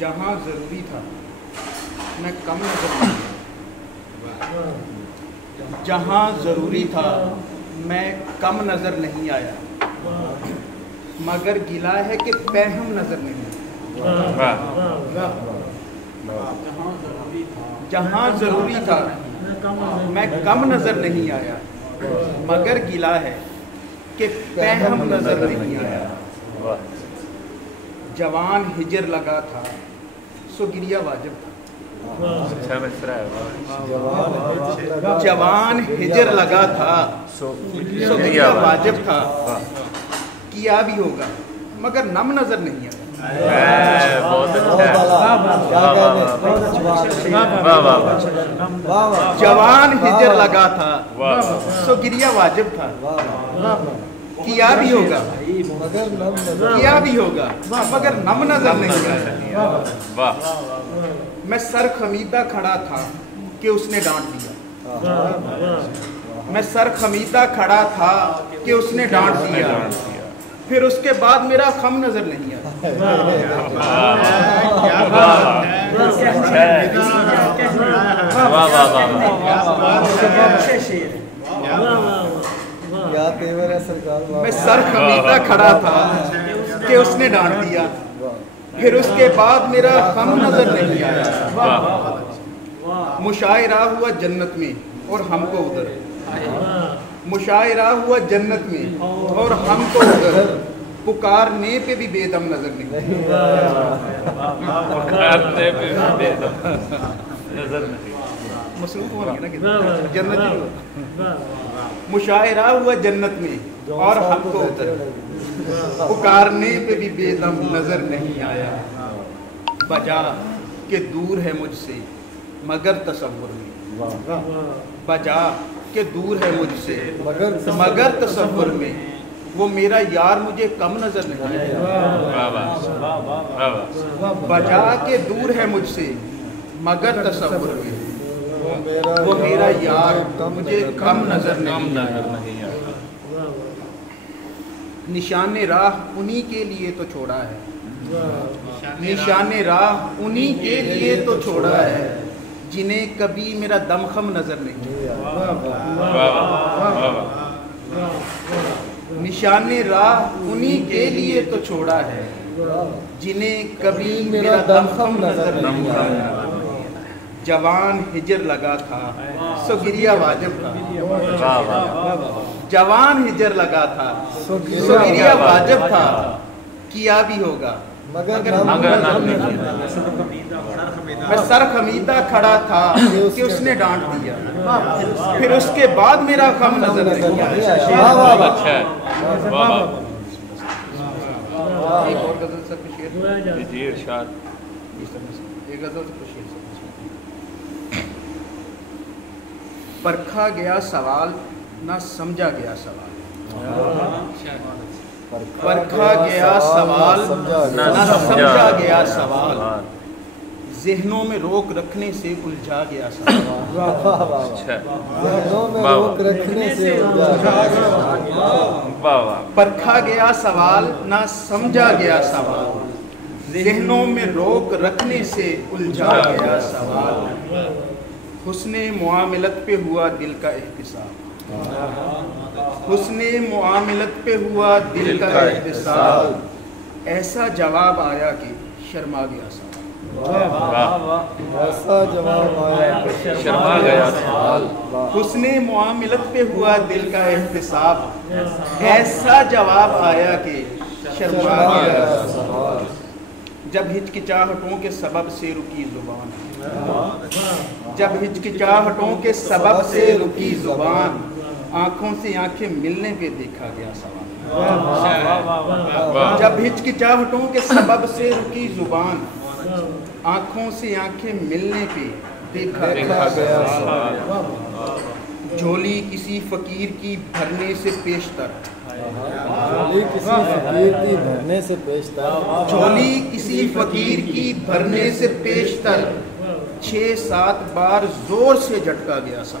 جہاں ضروری تھا میں کم نظر نہیں آیا، جہاں ضروری تھا میں کم نظر نہیں آیا، مگر گلہ ہے کہ پہم نظر نہیں آیا۔ جہاں ضروری تھا میں کم نظر نہیں آیا، مگر گلہ ہے کہ پہم نظر نہیں آیا۔ جوان ہجر لگا تھا سو گریہ واجب تھا، جوان ہجر لگا تھا سو گریہ واجب تھا، کیا بھی ہوگا مگر نم نظر نہیں آیا۔ جوان ہجر لگا تھا سو گریہ واجب تھا، کیا بھی ہوگا مگر نم نظر نہیں آیا۔ میں سر خمیدہ کھڑا تھا کہ اس نے ڈانٹ دیا، میں سر خمیدہ کھڑا تھا کہ اس نے ڈانٹ دیا، پھر اس کے بعد میرا خم نظر نہیں آیا۔ میں سر خمیدہ کھڑا تھا کہ اس نے ڈانٹ دیا، پھر اس کے بعد میرا خم نظر نہیں آیا۔ مشاعرہ ہوا جنت میں اور ہم کو ادھر، مشاعرہ ہوا جنت میں اور ہم کو ادھر، پکارنے پہ بھی بے دم نظر نہیں مصروف ہوا نا کہ جنت ہی ہوا۔ مشاعرہ ہوا جنت میں اور ہم کو ادھر، پکارنے پہ بھی بے دم نظر نہیں آیا۔ بجا کہ دور ہے مجھ سے مگر تصور میں، بجا کہ دور ہے مجھ سے مگر تصور میں، وہ میرا یار مجھے کم نظر نہیں آیا۔ بجا کہ دور ہے مجھ سے مگر تصور میں، وہ میرا یار مجھے کم نظر نہیں آیا۔ نشان راہ انہی کے لیے تو چھوڑا ہے، نشان راہ انہی کے لیے تو چھوڑا ہے، جنہیں کبھی میرا دم خم نظر نہیں آیا۔ نشان راہ انہی کے لیے تو چھوڑا ہے، جنہیں کبھی میرا دم خم نظر نہیں آیا۔ جوان ہجر لگا تھا سو گریہ واجب تھا، جوان ہجر لگا تھا سو گریہ واجب تھا، کیا بھی ہوگا مگر میں سر خمیدہ کھڑا تھا کہ اس نے ڈانٹ دیا، پھر اس کے بعد میرا خم نظر نہیں آیا۔ ایک اور غزل سر پہ شعر، جی ارشاد۔ ایک غزل سر پہ شعر۔ پرکھا گیا سوال نہ سمجھا گیا سوال، پرکھا گیا سوال نہ سمجھا گیا سوال، ذہنوں میں روک رکھنے سے الجھا گیا سوال۔ پرکھا گیا سوال نہ سمجھا گیا سوال، ذہنوں میں روک رکھنے سے الجھا گیا سوال، حسن معاملت پہ ہوا دل کا احتساب، حسن معاملت پہ ہوا دل کا احتساب، ایسا جواب آیا کہ شرما گیا سوال، ایسا جواب آیا کہ شرما گیا سوال، حسن معاملت پہ ہوا دل کا احتساب، ایسا جواب آیا کہ شرما گیا سوال، جب ہچکچاہٹوں کے سبب سے رکی زبان، جب ہچکچاہٹوں کے سبب سے رکی زبان، آنکھوں سے آنکھیں ملنے پہ دیکھا گیا سوال، جب ہچکچاہٹوں کے سبب سے رکی زبان، آنکھوں سے آنکھیں ملنے پہ دیکھا گیا سوال، جھولی کسی فقیر کی بھرنے سے پیشتر، جھولی کسی فقیر کی بھرنے سے پیشتر، جھولی کسی فقیر کی بھرنے سے پیشتر، 6-7 بار زور سے جھٹکا گیا سب۔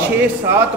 6-7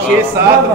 6-7